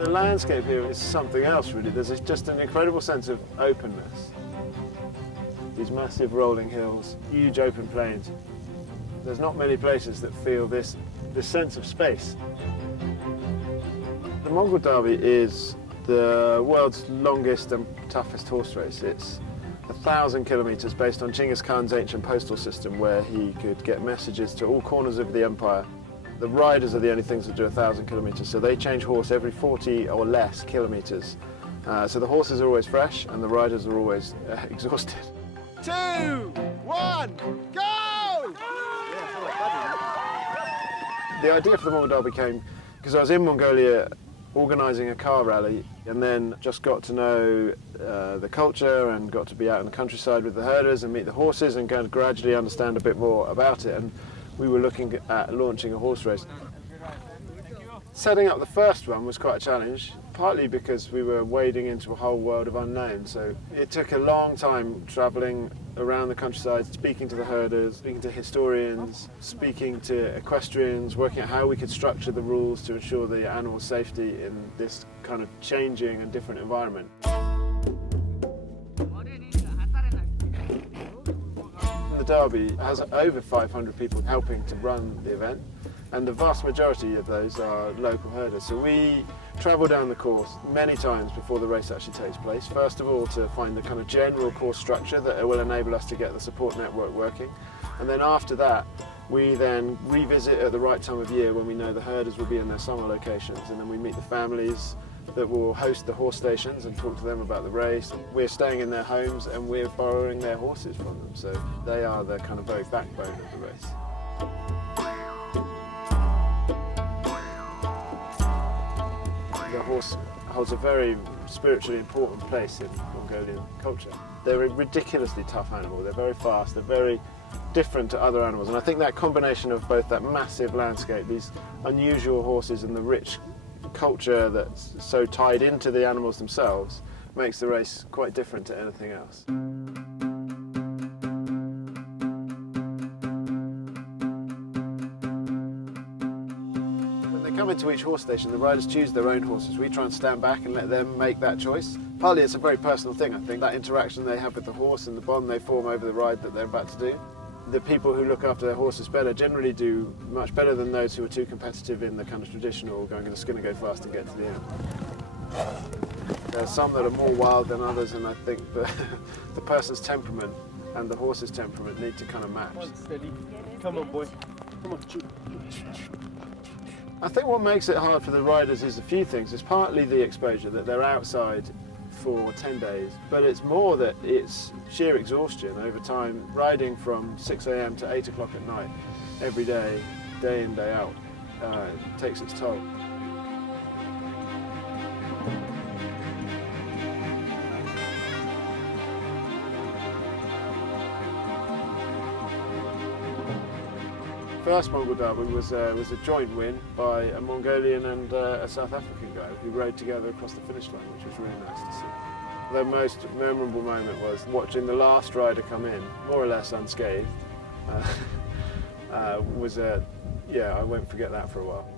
The landscape here is something else really. There's just an incredible sense of openness. These massive rolling hills, huge open plains. There's not many places that feel this sense of space. The Mongol Derby is the world's longest and toughest horse race. It's 1,000 kilometres based on Genghis Khan's ancient postal system where he could get messages to all corners of the empire. The riders are the only things that do 1,000 kilometres, so they change horse every 40 or less kilometres. So the horses are always fresh and the riders are always exhausted. 2, 1, go! The idea for the Mongol Derby came because I was in Mongolia organising a car rally and then just got to know the culture and got to be out in the countryside with the herders and meet the horses and kind of gradually understand a bit more about it. And we were looking at launching a horse race. Setting up the first one was quite a challenge, partly because we were wading into a whole world of unknown. So it took a long time travelling around the countryside, speaking to the herders, speaking to historians, speaking to equestrians, working out how we could structure the rules to ensure the animal safety in this kind of changing and different environment. The Derby has over 500 people helping to run the event, and the vast majority of those are local herders. So we travel down the course many times before the race actually takes place. First of all, to find the kind of general course structure that will enable us to get the support network working. And then after that, we then revisit at the right time of year when we know the herders will be in their summer locations, and then we meet the families that will host the horse stations and talk to them about the race. We're staying in their homes and we're borrowing their horses from them, so they are the kind of very backbone of the race. The horse holds a very spiritually important place in Mongolian culture. They're a ridiculously tough animal, they're very fast, they're very different to other animals, and I think that combination of both that massive landscape, these unusual horses and the rich culture that's so tied into the animals themselves makes the race quite different to anything else. When they come into each horse station, the riders choose their own horses. We try and stand back and let them make that choice. Partly it's a very personal thing, I think, that interaction they have with the horse and the bond they form over the ride that they're about to do. The people who look after their horses better generally do much better than those who are too competitive in the kind of traditional going to the skin and go fast and get to the end. There are some that are more wild than others, and I think the person's temperament and the horse's temperament need to kind of match. Steady. Come on, boy. Come on. I think what makes it hard for the riders is a few things. It's partly the exposure, that they're outside for 10 days, but it's more that it's sheer exhaustion over time. Riding from 6 a.m. to 8 o'clock at night every day, day in, day out, takes its toll. First Mongol Derby was a joint win by a Mongolian and a South African guy who rode together across the finish line, which was really nice to see. The most memorable moment was watching the last rider come in, more or less unscathed. I won't forget that for a while.